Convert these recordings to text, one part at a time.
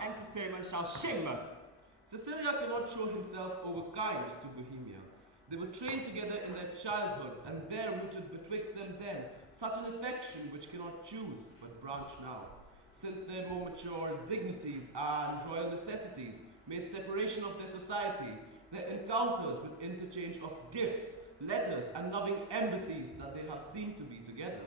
our entertainment shall shame us. Cecilia cannot show himself overkind to Bohemia. They were trained together in their childhoods, and there rooted betwixt them then such an affection which cannot choose but branch now, since their more mature dignities and royal necessities made separation of their society, their encounters with interchange of gifts, letters, and loving embassies that they have seemed to be together.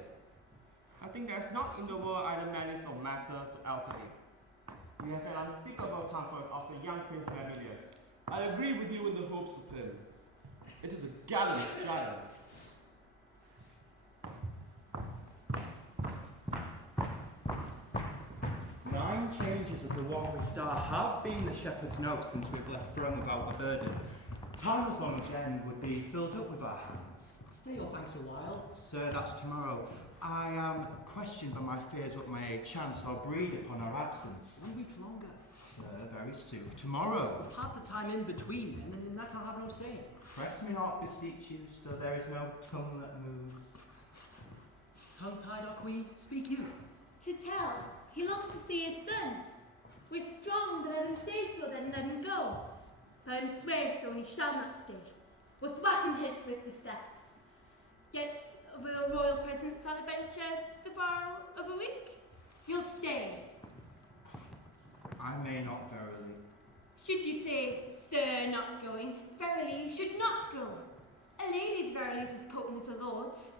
I think there is not in the world either malice or matter to alter it. We have an unspeakable comfort of the young Prince Mamilius. I agree with you in the hopes of him. It is a gallant child. Nine changes of the Warwick Star have been the shepherd's note since we've left Throne without a burden. Time as long again would be filled up with our hands. Stay your thanks a while. Sir, that's tomorrow. I am questioned by my fears what may chance or breed upon our absence. 1 week longer. Sir, very soon. Tomorrow. Half the time in between, and then in that I'll have no say. Press me not, beseech you, so there is no tongue that moves. Tongue-tied, our queen, speak you. To tell, he longs to see his son. We're strong, but let him say so, then let him go. Let him swear so, and he shall not stay. We'll thwack him hence with the steps. Yet, with a royal presence, I'll adventure the bar of a week. You'll stay. I may not verily. Should you say, sir, not going, verily you should not go. A lady's verily is as potent as a lord's.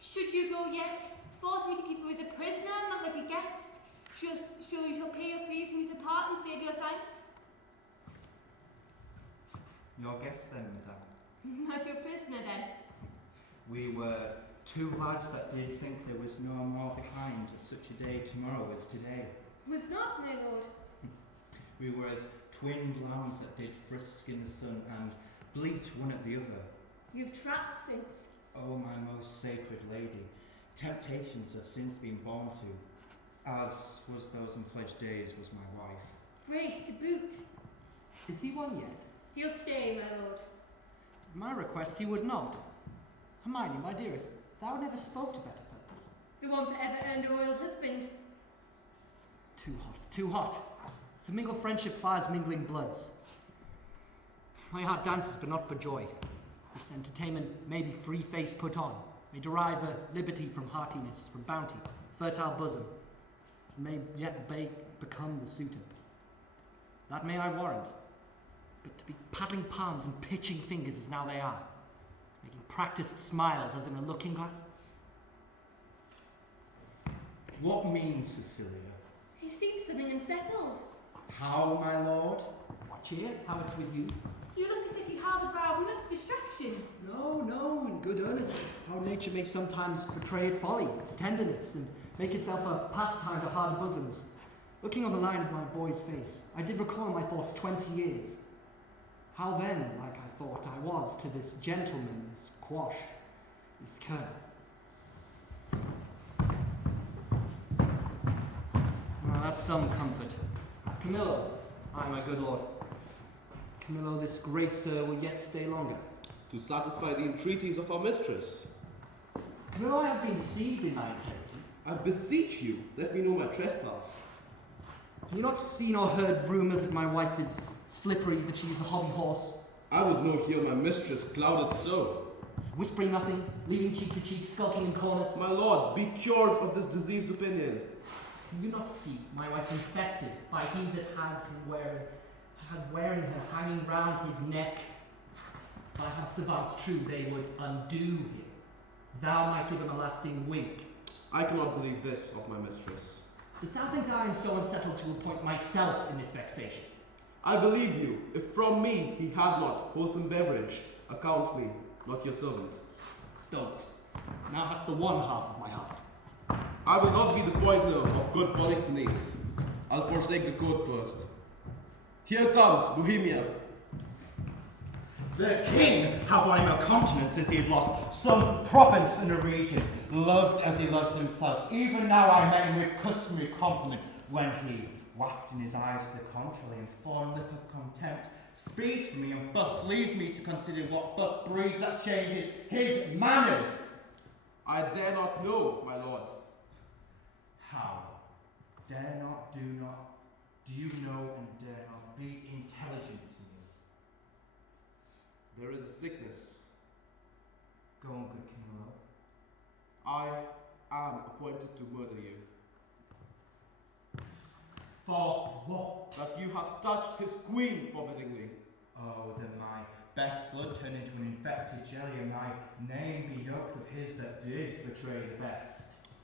Should you go yet, force me to keep you as a prisoner, not like a guest. You shall pay your fees when you depart and save your thanks. Your guest then, madame. Not your prisoner then. We were two lads that did think there was no more behind such a day tomorrow as today. Was not, my lord. We were as twin lambs that did frisk in the sun and bleat one at the other. You've trapped since. Oh, my most sacred lady, temptations have since been born to, as was those unfledged days was my wife. Grace to boot. Is he one yet? He'll stay, my lord. At my request he would not. Hermione, my dearest, thou never spoke to better purpose. The one forever earned a royal husband. Too hot, too hot. To mingle friendship fires mingling bloods. My heart dances, but not for joy. This entertainment may be free face put on, may derive a liberty from heartiness, from bounty, fertile bosom, and may yet become the suitor. That may I warrant, but to be paddling palms and pitching fingers as now they are, making practised smiles as in a looking glass. What means Cecilia? He seems sudden and settled. How, my lord? What cheer? How it's with you? You look as if you held a brow of much distraction. No, in good earnest. How nature may sometimes betray its folly, its tenderness, and make itself a pastime to hard bosoms. Looking on the line of my boy's face, I did recall my thoughts 20 years. How then, like I thought I was, to this gentleman, this quash, this colonel. Well, that's some comfort. Camillo, aye, my good lord. Camillo, this great sir will yet stay longer. To satisfy the entreaties of our mistress. Camillo, I have been deceived in my integrity. I beseech you, let me know my trespass. Have you not seen or heard rumour that my wife is slippery, that she is a hobby horse? I would no hear my mistress clouded so. Whispering nothing, leaning cheek to cheek, skulking in corners. My lord, be cured of this diseased opinion. Can you not see my wife's infected by he that had wearing her hanging round his neck? If I had savants true, they would undo him. Thou might give him a lasting wink. I cannot believe this of my mistress. Dost thou think that I am so unsettled to appoint myself in this vexation? I believe you, if from me he had not wholesome beverage, account me, not your servant. Don't. Now hast the one half of my heart. I will not be the poisoner of good Polixenes. I'll forsake the court first. Here comes Bohemia. The king have I no countenance as he had lost some province in a region, loved as he loves himself. Even now I met him with customary compliment, when he, wafted in his eyes to the contrary, and fond lip of contempt, speaks to me and thus leaves me to consider what but breeds that changes his manners. I dare not know, my lord. How? Dare not, do not. Do you know and dare not be intelligent to me? There is a sickness. Go on, good Camillo. I am appointed to murder you. For what? That you have touched his queen forbiddingly. Oh, that my best blood turned into an infected jelly and my name be yoked with his that did betray the best.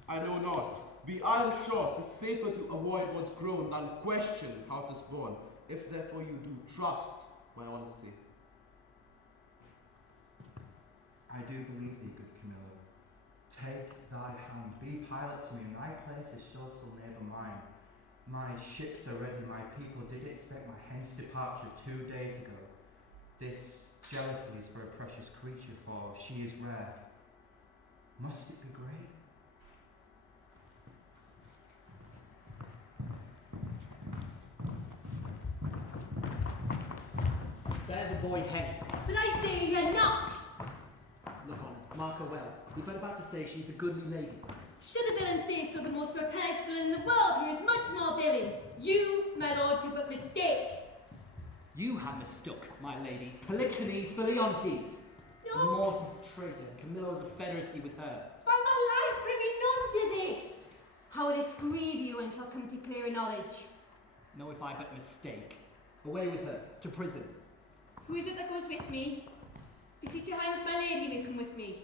I know not. Be I am sure 'tis safer to avoid what's grown than question how 'tis born, if therefore you do trust my honesty. I do believe thee, good Camillo. Take thy hand, be pilot to me, and thy place is sure still neighbour mine. My ships are ready, my people did expect my hence departure 2 days ago. This jealousy is for a precious creature, for she is rare. Must it be great? Bear the boy hence. But I say you're not. Look on, mark her well. We were about to say she's a goodly lady. Should a villain say so, the most replenished villain in the world, who is much more villain. You, my lord, do but mistake. You have mistook, my lady. Polixenes for Leontes. No. Morton's traitor, and Camillo's a federacy with her. By my life, privy none to this. How will this grieve you and shall come to clearer knowledge? Know if I but mistake. Away with her, to prison. Who is it that goes with me? Beseech your highness, my lady may come with me.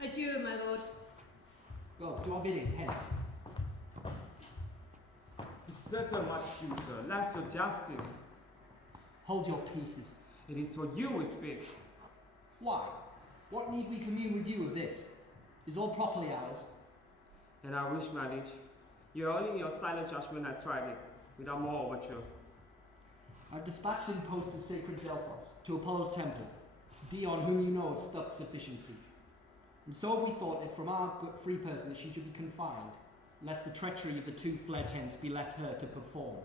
Adieu, my lord. Well, do our bidding, hence. Besetter much do, sir, less for justice. Hold your peaces. It is for you we speak. Why? What need we commune with you of this? Is all properly ours? And I wish, my liege, you only in your silent judgment had tried it, without more overture. I've dispatched in post to sacred Delphos, to Apollo's temple, Dion, whom you know of stuffed sufficiency. And so have we thought that from our free person that she should be confined, lest the treachery of the two fled hence be left her to perform.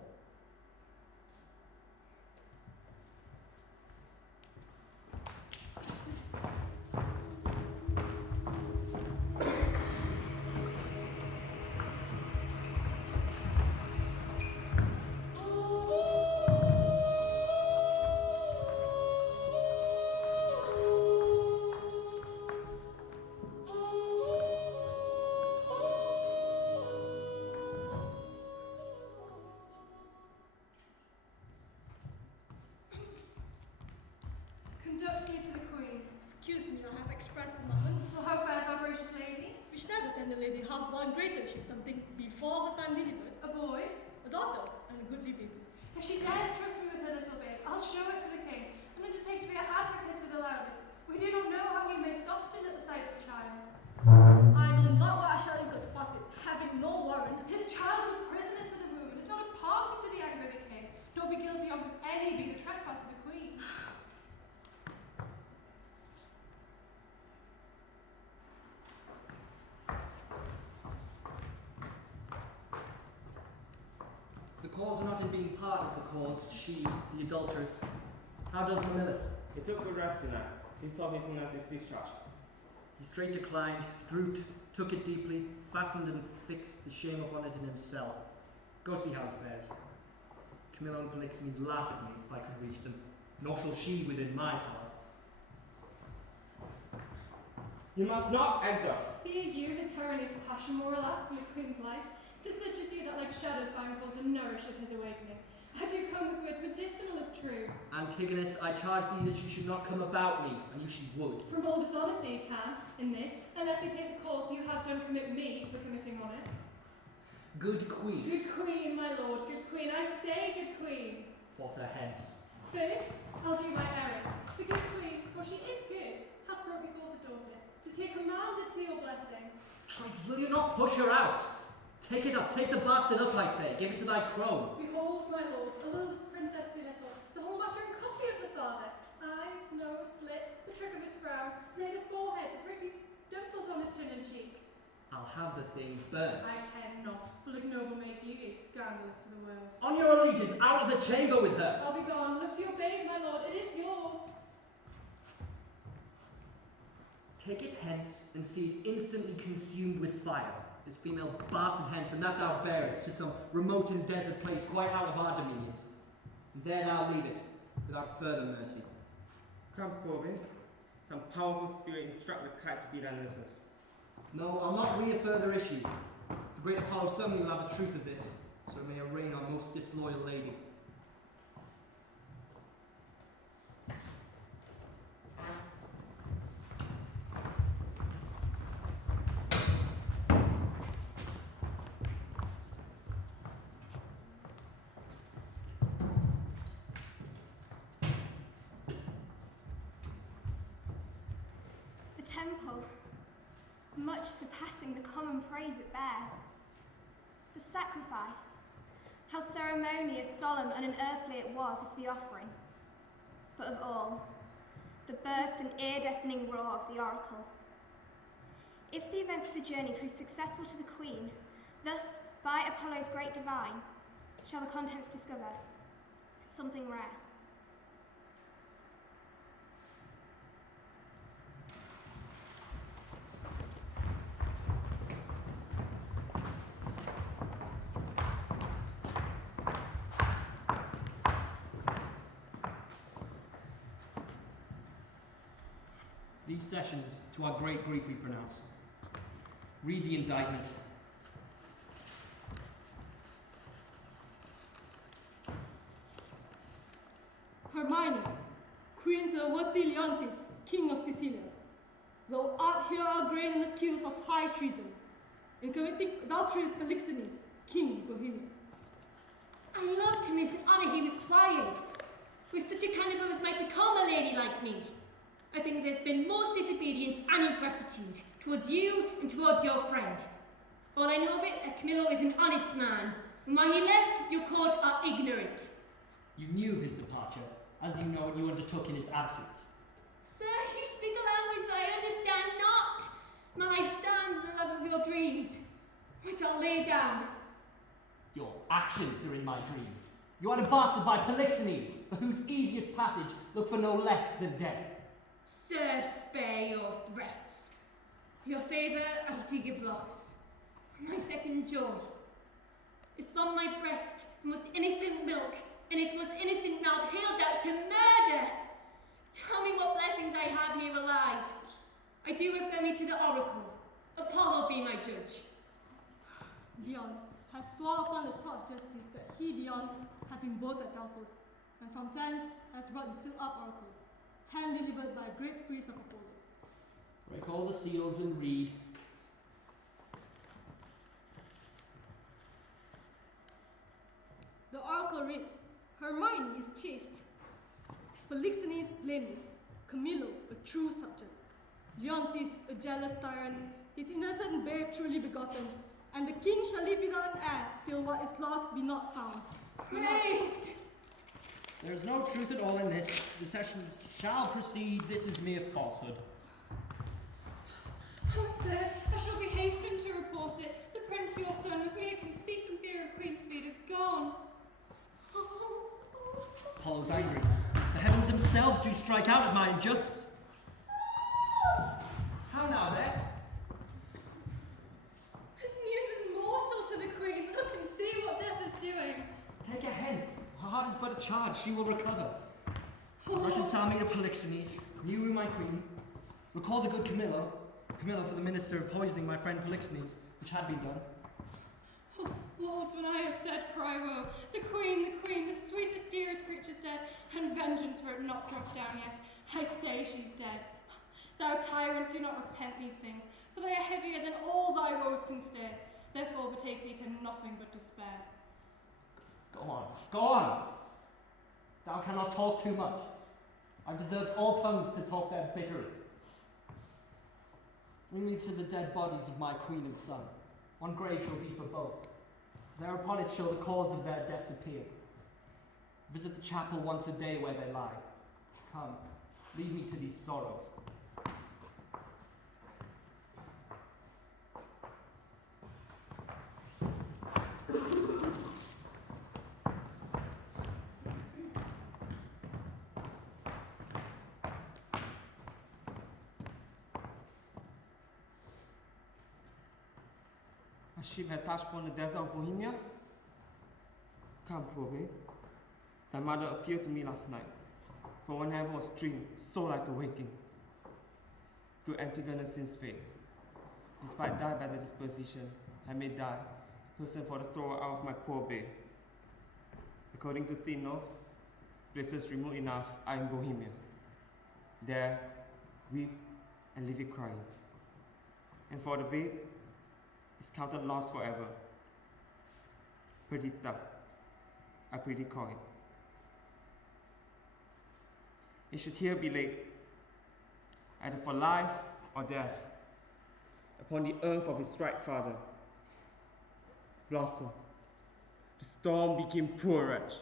Conduct me to the Queen. Excuse me, I have expressed a moment. Well, how fares our gracious lady? Which never then the lady hath one greater, she something before her time delivered. A boy? A daughter, and a goodly baby. If she dares trust me with her little babe, I'll show it to the king and undertake to be an advocate to the loudest. We do not know how we may soften at the sight of a child. I know not what I shall incur to pass it, having no warrant. His child was prisoner to the womb and is not a party to the anger of the king, nor be guilty of any be the trespass of the queen. The cause of not in being part of the cause, she, the adulteress. How does Mamillus? He took good rest tonight. He saw his nurse's discharge. He straight declined, drooped, took it deeply, fastened and fixed the shame upon it in himself. Go see how it fares. Camillo and Polixenes laugh at me if I could reach them, nor shall she within my power. You must not enter. Fear you his tyranny's passion more or less in the queen's life? To such as you that like shadows by repose the nourish of his awakening. Had you come with words medicinal as true? Antigonus, I charge thee that you should not come about me, and you she would. From all dishonesty you can, in this, unless you take the course you have done commit me for committing on it. Good queen. Good queen, my lord, good queen, I say good queen. Force her hence. First, I'll do my errand. The good queen, for she is good, hath brought me forth a daughter. 'Tis here commanded to your blessing. Traitors, will you not push her out? Take it up, take the bastard up, I say, give it to thy crone. Behold, my lords, a little princess belittle, the whole matter in copy of the father. Eyes, nose, lip, the trick of his frown, nay, the forehead, the pretty dimples on his chin and cheek. I'll have the thing burnt. I care not, but ignoble make you is scandalous to the world. On your allegiance, out of the chamber with her! I'll be gone, look to your babe, my lord, it is yours. Take it hence and see it instantly consumed with fire. this female bastard hence, and that thou bear it to some remote and desert place quite out of our dominions. And there thou leave it, without further mercy. Come, Kobe. Some powerful spirit instruct the kite to be relentless. No, I'll not rear further issue. The great Apollo certainly will have the truth of this, so it may arraign our most disloyal lady. The temple, much surpassing the common praise it bears. The sacrifice, how ceremonious, solemn, and unearthly it was of the offering. But of all, the burst and ear-deafening roar of the oracle. If the events of the journey prove successful to the Queen, thus, by Apollo's great divine, shall the contents discover something rare. These sessions, to our great grief we pronounce. Read the indictment. Hermione, Queen to the worthy Leontis, King of Sicilia, thou art here arraigned and accused of high treason, in committing adultery with Polixenes, King of Bohemia. I loved him as an honour he required. With such a cannibal as might become a lady like me. I think there's been most disobedience and ingratitude towards you and towards your friend. All I know of it, that Camillo is an honest man, and why he left, your court are ignorant. You knew of his departure, as you know what you undertook in his absence. Sir, you speak a language that I understand not. My life stands in the love of your dreams, which I'll lay down. Your actions are in my dreams. You are a bastard by Polixenes, for whose easiest passage look for no less than death. Sir, spare your threats. Your favour I'll to give loss. My second joy is from my breast the most innocent milk, and its most innocent mouth hailed out to murder. Tell me what blessings I have here alive. I do refer me to the oracle. Apollo be my judge. Dion has sworn upon the sword of justice that he, Dion, hath been both at Delphos, and from thence has brought the sealed-up oracle, hand delivered by a great priest of Apollo. Break all the seals and read. The oracle reads, Hermione is chaste, Polixenes blameless, Camillo a true subject, Leontis a jealous tyrant, his innocent babe truly begotten, and the king shall live without an heir till what is lost be not found. Praised! There is no truth at all in this. The sessions shall proceed. This is mere falsehood. Oh, sir, I shall be hastened to report it. The prince, your son, with mere conceit and fear of Queen Speed, is gone. Apollo's angry. The heavens themselves do strike out at my injustice. How now, there? This news is mortal to the queen. Look and see what death is doing. Take her hence. Her heart is but a charge. She will recover. Reconcile me to Polixenes. You, my queen. Recall the good Camillo. Camillo for the minister of poisoning my friend Polixenes, which had been done. Oh, Lord, when I have said, cry woe. The queen, the sweetest, dearest creature's dead, and vengeance for it not dropped down yet. I say she's dead. Thou tyrant, do not repent these things, for they are heavier than all thy woes can stay. Therefore betake thee to nothing but despair. Go on, go on. Thou cannot talk too much. I've deserved all tongues to talk their bitterest. Bring me to the dead bodies of my queen and son. One grave shall be for both. Thereupon it shall the cause of their deaths appear. Visit the chapel once a day where they lie. Come, lead me to these sorrows. ship had touched upon the desert of Bohemia? Come, poor babe. Thy mother appeared to me last night, for whenever was dream, so like a waking. Good Antigone since fate, despite thy better disposition, I may die, person for the thrower out of my poor babe. According to Thinov, places remote enough are in Bohemia. There, weep and leave it crying. And for the babe, it's counted lost forever. Perdita, I pretty call it. It should here be laid, either for life or death, upon the earth of his right father. Blossom, the storm became poor wretch,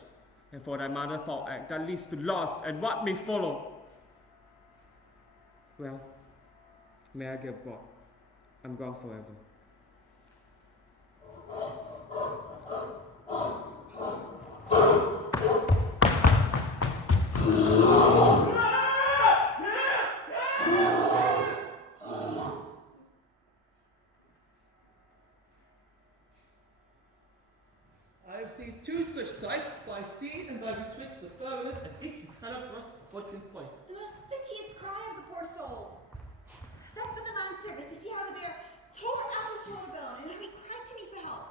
and for thy mother foul act that leads to loss and what may follow. Well, may I get bought? I'm gone forever. I have seen two such sights, by sea and by betwixt the firmament, and each cannot cross Bodkin's point. The most piteous cry of the poor souls. Sent for the land service to see how the bear tore out his shoulder bone, and he cried to me for help.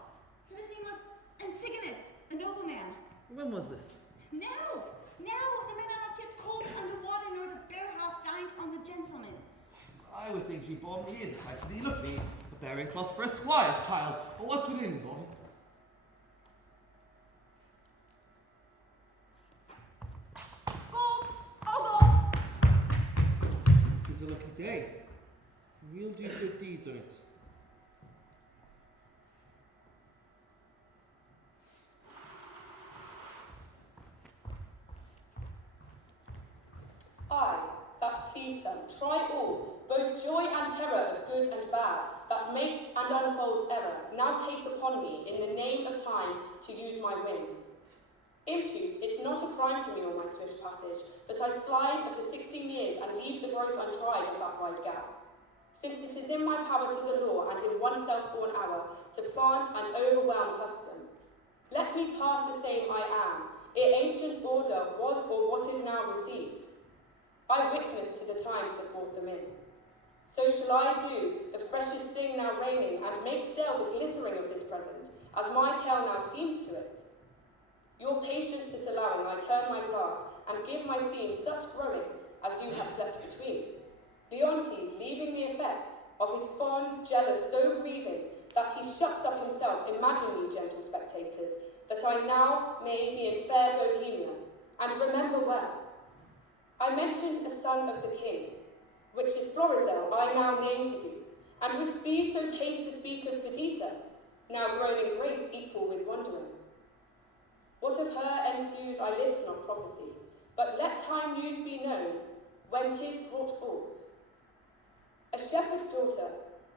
So his name was Antigonus, a nobleman. When was this? Now, the men are not yet cold under water, nor the bear hath dined on the gentleman. I would think she bought me as a sight for thee. Look thee, a bearing cloth for a squire's child. Or what's within, boy? Gold! Oh, gold! 'Tis a lucky day. We'll do good deeds on it. I, that pleasome, try all, both joy and terror of good and bad, that makes and unfolds error, now take upon me, in the name of time, to use my wings. Impute it not a crime to me on my swift passage, that I slide of the 16 years and leave the growth untried of that wide gap. Since it is in my power to the law and in one self-born hour to plant and overwhelm custom. Let me pass the same I am, ere ancient order was or what is now received. I witness to the times that brought them in. So shall I do the freshest thing now reigning, and make still the glistering of this present, as my tale now seems to it. Your patience disallowing, I turn my glass, and give my seam such growing as you have slept between. Leontes, leaving the effects of his fond, jealous, so grieving, that he shuts up himself, imagine me, gentle spectators, that I now may be in fair Bohemia, and remember well. I mentioned a son of the king, which is Florizel I now name to you, and with speed so pace to speak of Perdita, now grown in grace equal with wondering. What of her ensues I list not prophecy, but let time news be known, when 'tis brought forth. A shepherd's daughter,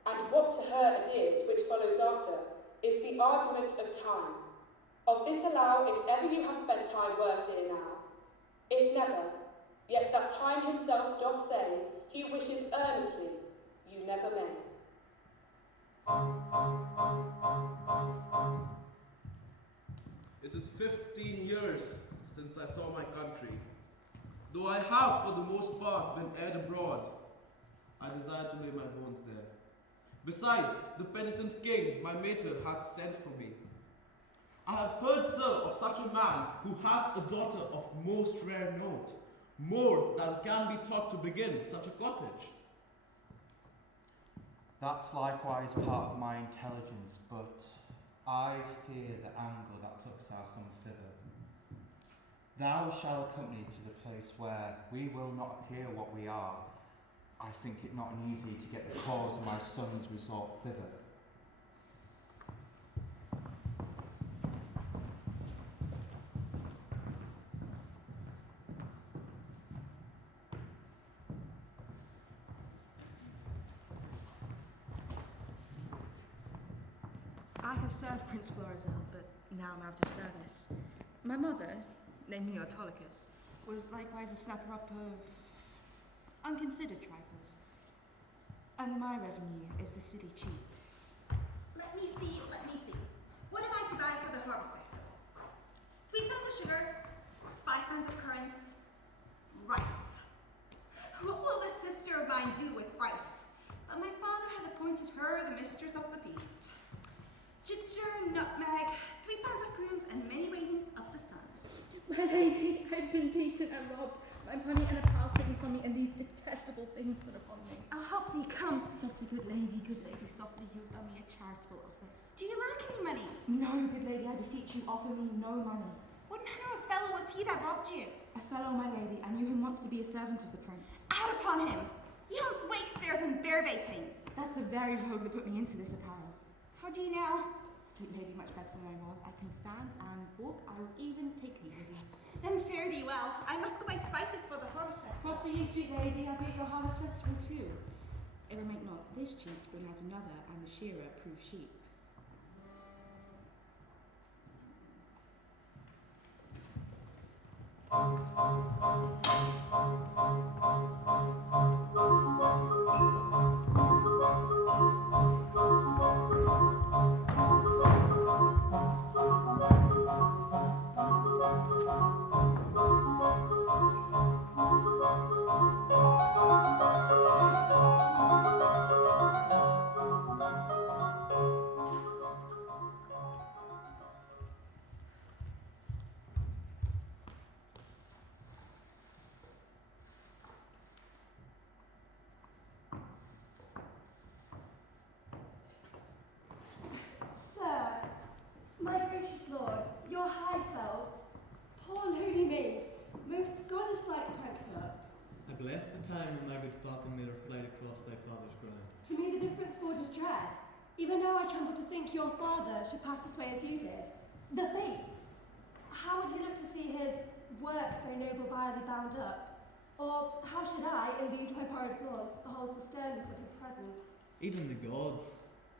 and what to her adheres, which follows after, is the argument of time. Of this allow, if ever you have spent time worse ere now. If never, yet that time himself doth say, he wishes earnestly, you never may. It is 15 years since I saw my country. Though I have for the most part been aired abroad, I desire to lay my bones there. Besides, the penitent king, my mater, hath sent for me. I have heard, sir, of such a man who hath a daughter of most rare note, more than can be taught to begin such a cottage. That's likewise part of my intelligence, but I fear the angle that plucks our son thither. Thou shalt accompany to the place where we will not appear what we are. I think it not easy to get the cause of my son's resort thither. I have served Prince Florizel, but now I'm out of service. My mother, namely Autolycus, was likewise a snapper up of unconsidered trifles. And my revenue is the city cheat. Let me see. What am I to buy for the harvest festival? 3 pounds of sugar, 5 pounds of currants, rice. What will this sister of mine do with rice? But my father hath appointed her the mistress of the feast. Ginger, nutmeg, 3 pounds of prunes, and many raisins of the sun. My lady, I've been beaten and robbed. My money and apparel taken from me, and these detestable things put upon me. I'll help thee, come. Softly, good lady, softly, you have done me a charitable office. Do you lack any money? No, good lady, I beseech you, offer me no money. What manner of fellow was he that robbed you? A fellow, my lady, I knew him once to be a servant of the prince. Out upon him! He owns wakes, fairs, and bear baitings. That's the very rogue that put me into this apparel. How do you know? Sweet lady, much better than I was. I can stand and walk. I will even take leave of you. Then fare thee well. I must go buy spices for the harvest festival. Cross for you, sweet lady, I bet your harvest festival too. It will make not this cheek to bring out another, and the shearer prove sheep. My gracious lord, your high self, poor lowly maid, most goddess-like prepped up. I bless the time when my good falcon made her flight across thy father's ground. To me the difference forges dread. Even now I tremble to think your father should pass this way as you did. The fates. How would he look to see his work so noble vilely bound up? Or how should I, in these my borrowed thoughts, behold the sternness of his presence? Even the gods,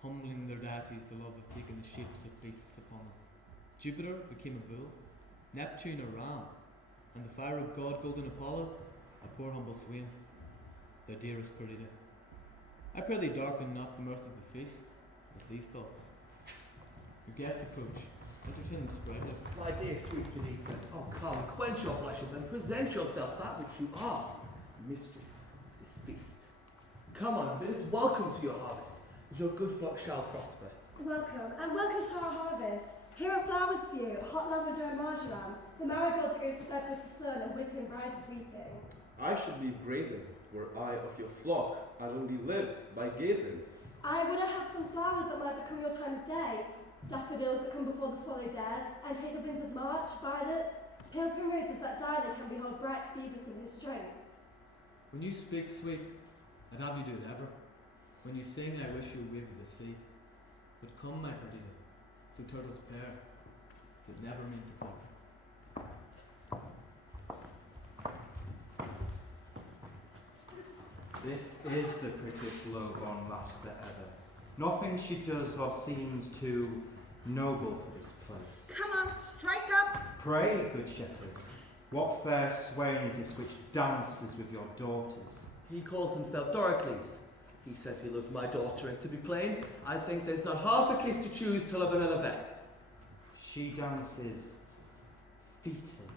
humbling their deities to love, have taken the shapes of beasts upon them. Jupiter became a bull, Neptune a ram, and the fire-robed god Golden Apollo, a poor humble swain. Thou dearest Perdita, I pray thee darken not the mirth of the feast with these thoughts. Your guests approach, entertain them sprightly. My dear sweet Perdita, oh come, quench your blushes and present yourself that which you are, mistress of this feast. Come on, bid us welcome to your harvest, as your good flock shall prosper. Welcome, and welcome to our harvest. Here are flowers for you, hot lavender and marjoram, the marigold that goes to bed with the sun, and with him rises weeping. I should leave grazing, were I of your flock, and only live by gazing. I would have had some flowers that might become your time of day, daffodils that come before the swallow dares, and take the winds of March, violets, pale primroses that die that can behold bright Phoebus in his strength. When you speak, sweet, I'd have you do it ever. When you sing, I wish you a wave of the sea. But come, my Perdita, so turtles pair, that never mean to part. This is the prettiest low-born lass that ever. Nothing she does or seems too noble for this place. Come on, strike up! Pray, good shepherd, what fair swain is this which dances with your daughters? He calls himself Doricles. He says he loves my daughter, and to be plain, I think there's not half a kiss to choose to love another best. She dances featly.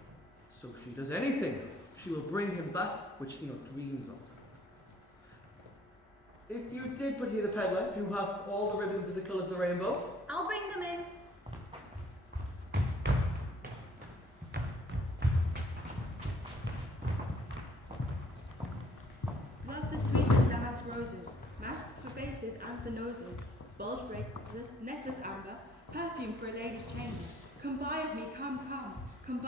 So she does anything. She will bring him that which he not dreams of. If you did but hear the peddler, who hath all the ribbons of the colours of the rainbow, I'll bring them in. Gloves as sweet as damask roses, masks for faces and for noses, bulge break, necklace amber, perfume for a lady's chamber. Come buy of me, come, come, come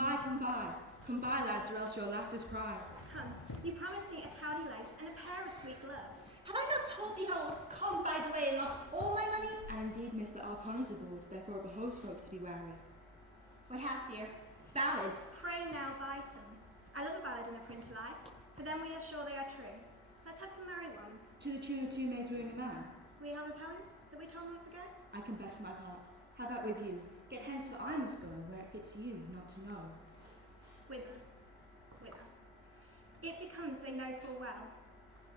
buy, lads, or else your lasses cry. Come, you promised me a cloudy lace and a pair of sweet gloves. Have I not told thee how I was come by the way and lost all my money? And indeed, miss, that our conners aboard, therefore it behoves folk to be wary. What hast here? Ballads. Pray now buy some. I love a ballad in a printer life, for then we are sure they are true. Let's have some merry ones. To the tune of two maids wooing a man. We have a poem that we told months ago? I can best my part. Have that with you. Get hence, for I must go where it fits you not to know. Whither? Whither? It becomes they know full well.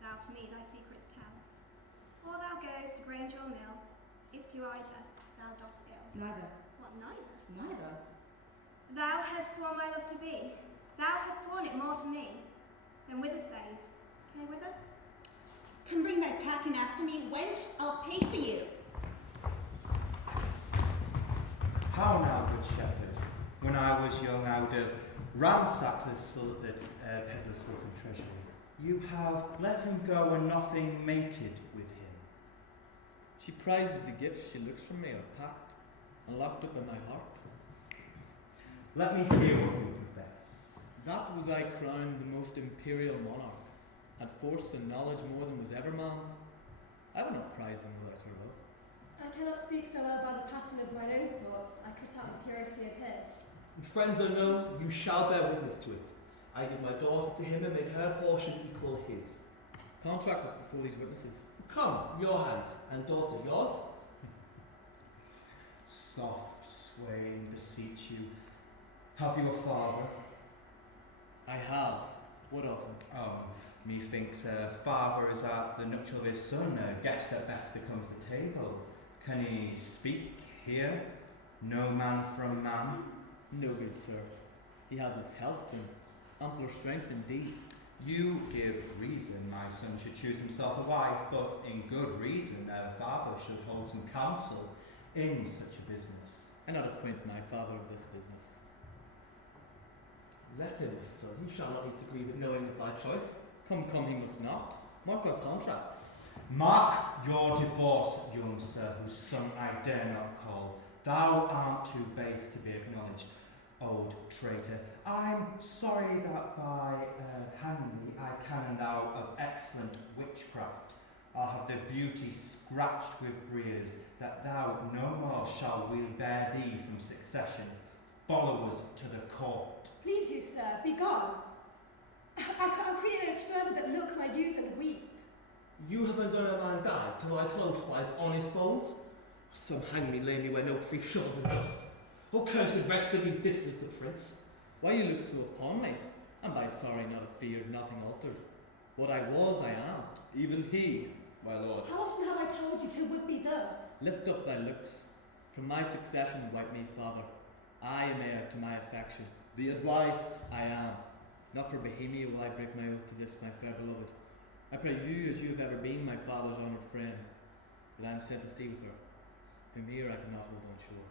Thou to me thy secrets tell. Or thou goest to Grange or Mill, if to either thou dost ill. Neither. What, neither? Neither. Thou hast sworn my love to be. Thou hast sworn it more to me than Wither says. Nay, Wither? Come bring thy packing after me, wench, I'll pay for you. How now, good shepherd? When I was young, I would have ransacked the peddler's silken treasury. You have let him go and nothing mated with him. She prizes the gifts she looks from me are packed and locked up in my heart. Let me hear what you profess. That was I crowned the most imperial monarch, had force and knowledge more than was ever man's. I would not prize them without her love. I cannot speak so well by the pattern of mine own thoughts. I cut out the purity of his. Friends or no, you shall bear witness to it. I give my daughter to him and make her portion equal his. Contract us before these witnesses. Come, your hand, and daughter, yours? Soft, swain, beseech you. Have you a father? I have. What of him? Methinks a father is at the nuptial of his son, a guest that best becomes the table. Can he speak, hear? No man from man? No, good sir. He has his health and ampler strength indeed. You give reason my son should choose himself a wife, but in good reason a father should hold some counsel in such a business. I not acquaint my father of this business. Let him, my son. He shall not need to grieve at knowing of thy choice. Come, he must not. Mark our contract. Mark your divorce, young sir, whose son I dare not call. Thou art too base to be acknowledged, old traitor. I'm sorry that by hanging me I canon thou of excellent witchcraft. I'll have the beauty scratched with briars, that thou no more shall we'll bear thee from succession, followers to the court. Please you, sir, be gone. I create no further but look my views and weep. You have undone a man die to lie close by his honest bones? Some hang me lamely where no free shovels in dust. O cursed wretch that you dismiss the prince. Why you look so upon me? And by sorry not afeard, nothing altered. What I was, I am. Even he, my lord. How often have I told you to would be thus? Lift up thy looks. From my succession wipe me, father. I am heir to my affection. Be advised. I am. Not for Bohemia will I break my oath to this, my fair beloved. I pray you, as you have ever been my father's honoured friend, that I am sent to sea with her, whom here I cannot hold on shore.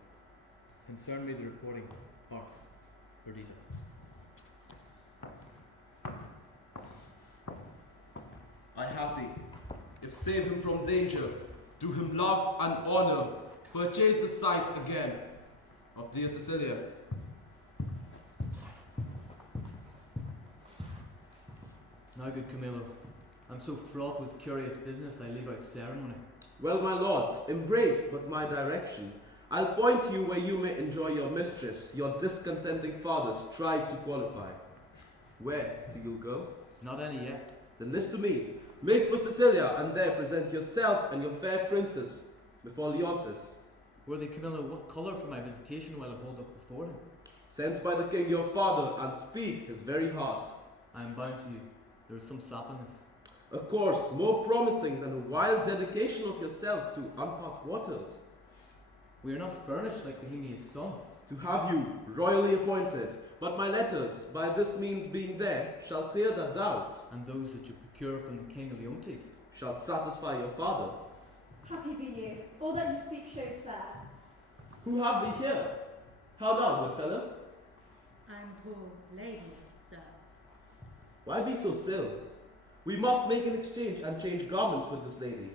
Concern me the reporting. Hark, Perdita. I have thee. If save him from danger, do him love and honour, purchase the sight again of dear Cecilia. Now, good Camillo, I'm so fraught with curious business I leave out ceremony. Well, my lord, embrace but my direction. I'll point you where you may enjoy your mistress, your discontenting father strive to qualify. Where do you go? Not any yet. Then list to me. Make for Sicilia, and there present yourself and your fair princess before Leontes. Worthy Camillo, what colour for my visitation will I hold up before him? Sent by the king your father, and speak his very heart. I am bound to you. There is some sap in this. A course more promising than a wild dedication of yourselves to unpart waters. We are not furnished like Bohemia's son. To have you royally appointed, but my letters, by this means being there, shall clear that doubt. And those which you procure from the king of Leontes shall satisfy your father. Happy be you. All that you speak shows fair. Who have we here? How now, good fellow? I'm poor lady, sir. Why be so still? We must make an exchange and change garments with this lady.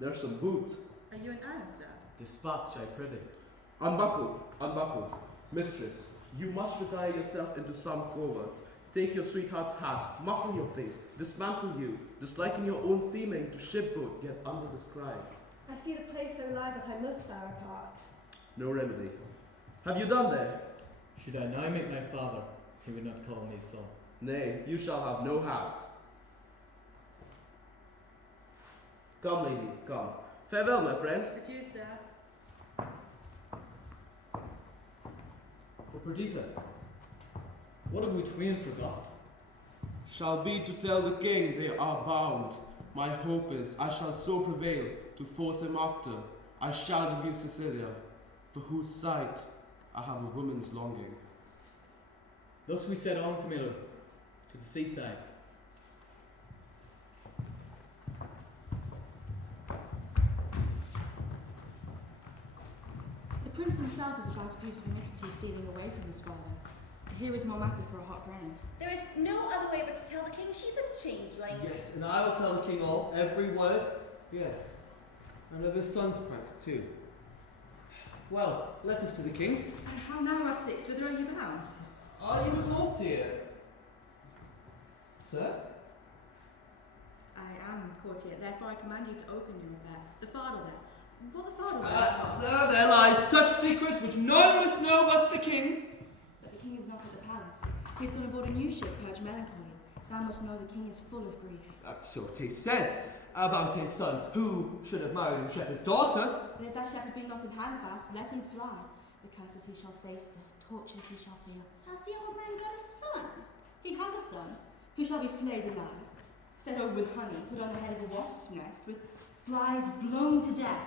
There's some boot. Are you in earnest, sir? Dispatch, I prithee. Unbuckle, unbuckle. Mistress, you must retire yourself into some covert. Take your sweetheart's hat, muffle your face, dismantle you, just like in your own seeming to shipboat get under the scribe. I see the place so lies that I must bear a part. No remedy. Have you done there? Should I now meet my father, he would not call me son. Nay, you shall have no hat. Come, lady, come. Farewell, my friend. Adieu, sir. Oh, Perdita, what have we twain forgot? Shall be to tell the king they are bound. My hope is I shall so prevail to force him after. I shall give you Cecilia, for whose sight I have a woman's longing. Thus we set on, Camillo, to the seaside. The prince himself is about a piece of iniquity stealing away from his father. Here is more matter for a hot brain. There is no other way but to tell the king she's a changeling. Yes, and I will tell the king all, every word. Yes. And of his son's pranks too. Well, let us to the king. And how now, rustics, whither are you bound? Are you a courtier? Sir? I am courtier, therefore I command you to open your affair. The father there. What the father Sir, there lies such secrets which none must know but the king. But the king is not at the palace. He has gone aboard a new ship, purge melancholy. Thou must know the king is full of grief. That's so 'tis said about his son, who should have married a shepherd's daughter. And if that shepherd be not in handfast, let him fly. The curses he shall face, the tortures he shall feel. Has the old man got a son? He has a son, who shall be flayed alive, set over with honey, put on the head of a wasp's nest, with flies blown to death.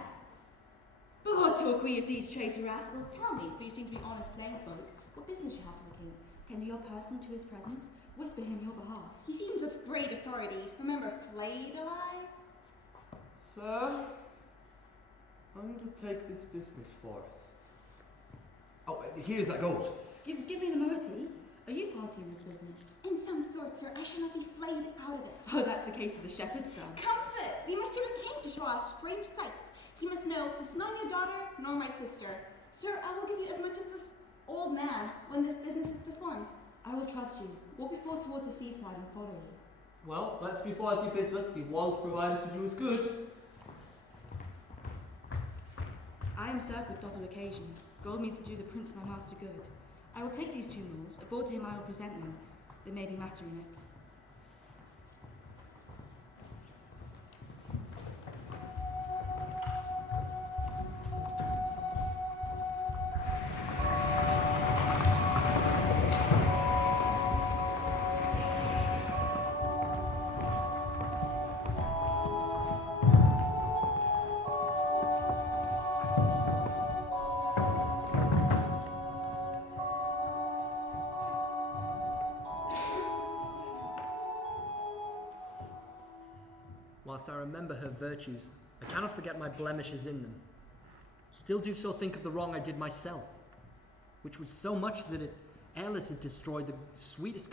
But what talk we of these traitor rascals? Tell me, for you seem to be honest plain folk, what business you have to the king? Tender your person to his presence, whisper him your behalf. He seems of great authority. Remember, flayed alive? Sir, undertake this business for us. Oh, here's that gold. Give me the moiety. Are you party in this business? In some sort, sir, I shall not be flayed out of it. Oh, that's the case of the shepherd's son. Comfort! We must to the king to show us strange sights. He must know to snub your daughter nor my sister. Sir, I will give you as much as this old man when this business is performed. I will trust you. Walk before towards the seaside and follow you. Well, let's be as he bids us. He was provided to do us good. I am served with double occasion. Gold means to do the prince my master good. I will take these two mules. Aboard to him I will present them. There may be matter in it. Whilst I remember her virtues, I cannot forget my blemishes in them. Still do so think of the wrong I did myself, which was so much that it airless had destroyed the sweetest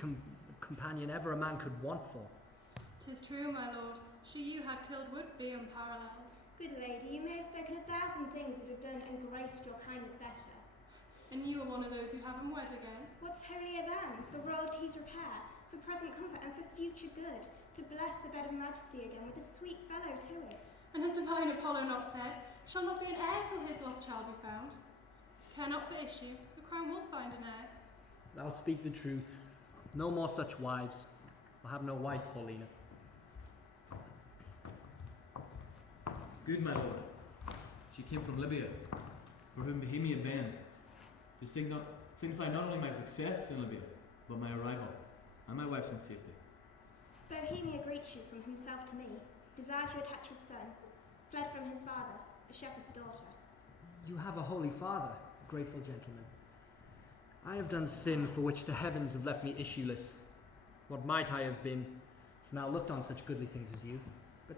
companion ever a man could want for. 'Tis true, my lord. She you had killed would be unparalleled. Good lady, you may have spoken 1,000 things that have done and graced your kindness better. And you are one of those who haven't wed again. What's holier than, for royalty's repair, for present comfort and for future good, to bless the bed of majesty again with a sweet fellow to it? And has divine Apollo not said, shall not be an heir till his lost child be found? Care not for issue, the crown will find an heir. Thou speak the truth. No more such wives. I'll have no wife, Paulina. Good, my lord. She came from Libya, for whom Bohemia banned, to signify not only my success in Libya, but my arrival, and my wife's in safety. Bohemia greets you from himself to me, desires you attach his son, fled from his father, a shepherd's daughter. You have a holy father, grateful gentleman. I have done sin for which the heavens have left me issueless. What might I have been, if now looked on such goodly things as you? But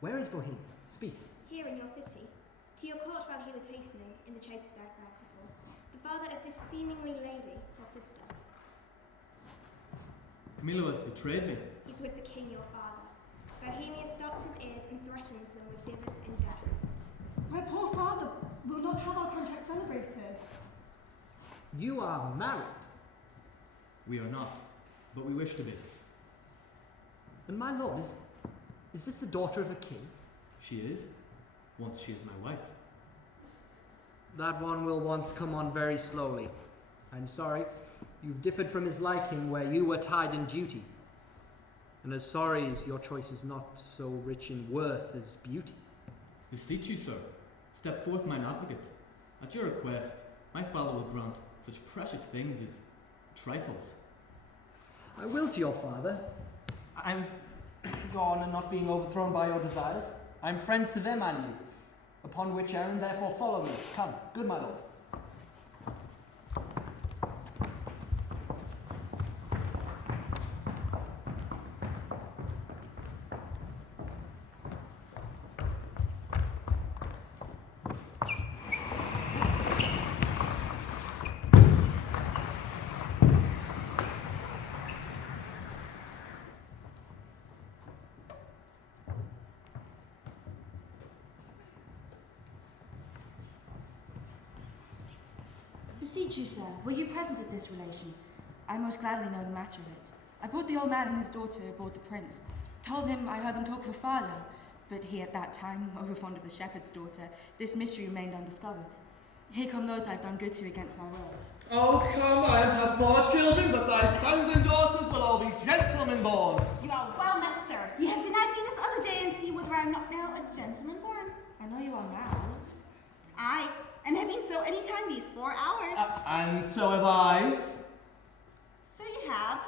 where is Bohemia? Speak. Here in your city, to your court while he was hastening in the chase of their fair couple, the father of this seemingly lady, her sister. Camillo has betrayed me. He's with the king, your father. Bohemia stops his ears and threatens them with divots and death. My poor father will not have our contract celebrated. You are married. We are not, but we wish to be. And my lord, is this the daughter of a king? She is, once she is my wife. That one will once come on very slowly. I'm sorry, you've differed from his liking where you were tied in duty. And as sorry as your choice is not so rich in worth as beauty. Beseech you, sir, step forth mine advocate. At your request, my father will grant such precious things as trifles. I will to your father. I'm gone and not being overthrown by your desires. I'm friends to them and you. Upon which errand, therefore, follow me. Come, good my lord. Beseech you, sir, were you present at this relation? I most gladly know the matter of it. I brought the old man and his daughter aboard the prince. Told him I heard them talk for furlough, but he at that time, over fond of the shepherd's daughter, this mystery remained undiscovered. Here come those I've done good to against my will. Oh, come, I am past more children, but thy sons and daughters will all be gentlemen born. You are well met, sir. You have denied me this other day, and see whether I am not now a gentleman born. I know you are now. Aye, and have been so any time these 4 hours. And so have I. So you have.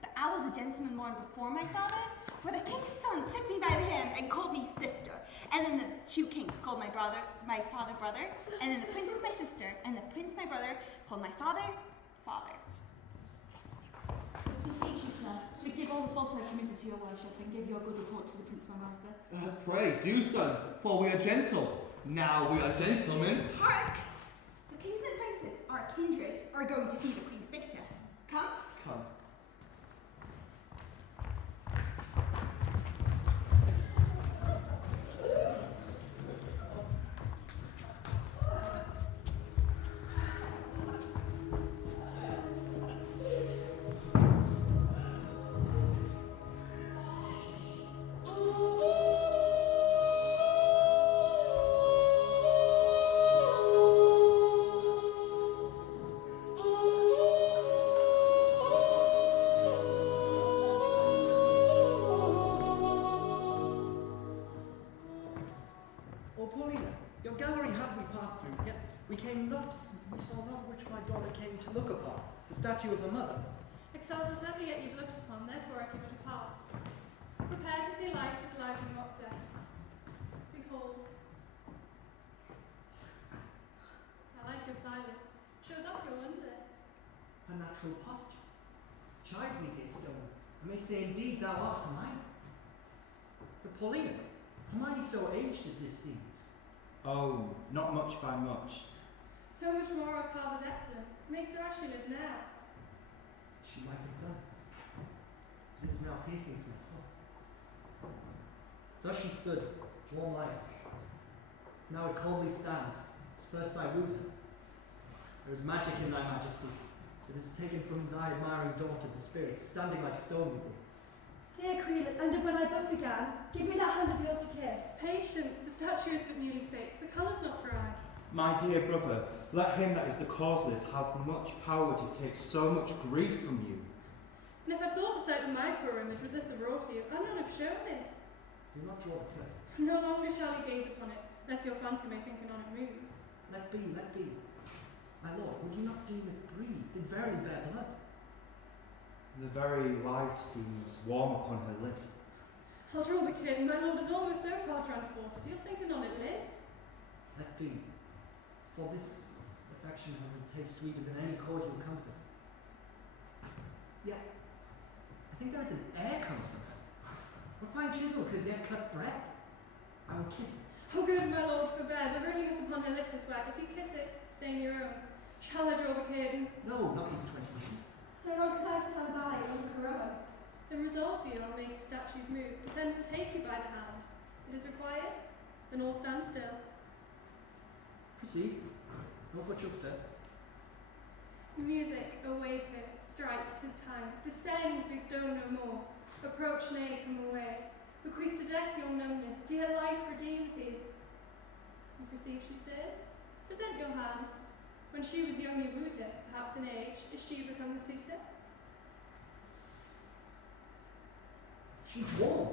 But I was a gentleman born before my father, for the king's son took me by the hand and called me sister. And then the 2 kings called my father brother, and then the princess my sister, and the prince my brother called my father father. Beseech you, sir, forgive all the faults I committed to your worship, and give your good report to the prince my master. Pray do, son, for we are gentle. Now we are gentlemen. Hark! The kings and princes, our kindred, are going to see the queen's picture. Come. Come. We saw not which my daughter came to look upon, the statue of her mother. Excels whatever yet you've looked upon, therefore I keep it apart. Prepare to see life as life and not death. Behold. I like your silence. Shows up your wonder. Her natural posture. Chide me, dear stone. I may say indeed thou art Hermione. But Paulina, Hermione so aged as this seems. Oh, not much by much. So much more our father's excellence makes her as she lives now. She might have done, as it is now piercing to my soul. Thus she stood, warm life. As now it coldly stands, as first I wooed her. There is magic in thy majesty, that has taken from thy admiring daughter the spirit, standing like stone within. Dear queen that ended when I but began, give me that hand of yours to kiss. Patience, the statue is but newly fixed, the colour's not dry. My dear brother, let him that is the cause of this have much power to take so much grief from you. And if I thought to sight of my poor image with this aurorative, I'd not have shown it. Do not draw the curtain. No longer shall you gaze upon it, lest your fancy may think it on it moves. Let be, let be. My lord, would you not deem it grieved? Did verily bear blood? The very life seems warm upon her lip. I'll draw the kin, my lord is almost so far transported, you'll think it on it lives. Let be. For this affection has a taste sweeter than any cordial comfort. Yet, I think there is an air comes from her. What fine chisel could yet cut breath? I will kiss it. Oh good my lord, forbear, the rudiness upon her lip is wet. If you kiss it, stain your own. Shall I draw the curtain? No, not these 20 minutes. So long could I stand by on the Corona. Then resolve you, I'll make the statues move. Descend and take you by the hand. It is required, then all stand still. Proceed. No foot shall step. Music, awaken, strike, 'tis time. Descend, be stone no more. Approach, nay, come away. Bequeath to death your numbness, dear life redeems you. You perceive she stares? Present your hand. When she was young you wooed her, perhaps in age, is she become the suitor? She's warm.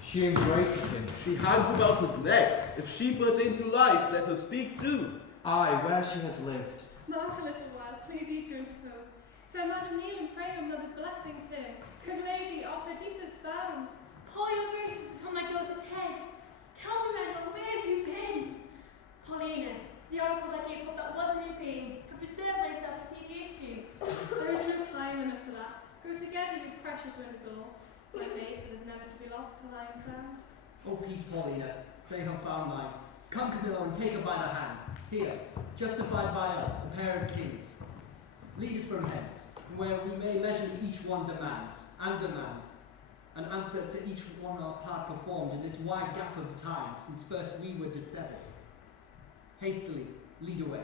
She embraces him. She hangs about his neck. If she but into life, let her speak too. Aye, where she has lived. Mark a little while, please you to interpose. Fair madam, kneel and pray your mother's blessings here. Good lady, our Perdita's found. Pour your graces upon my daughter's head. Tell me, Manuel, where have you been? Paulina, the oracle I gave up that wasn't in being. I've reserved myself to see the issue. There is no time enough for that. Go to get these precious ones all. My faith that is never to be lost till I am found. Oh, peace, Paulina. They have found mine. Come, Camilla, and take her by the hand. Here, justified by us, a pair of kings. Lead us from hence, where we may leisurely each one demands, and answer to each one our part performed in this wide gap of time since first we were dissevered. Hastily, lead away.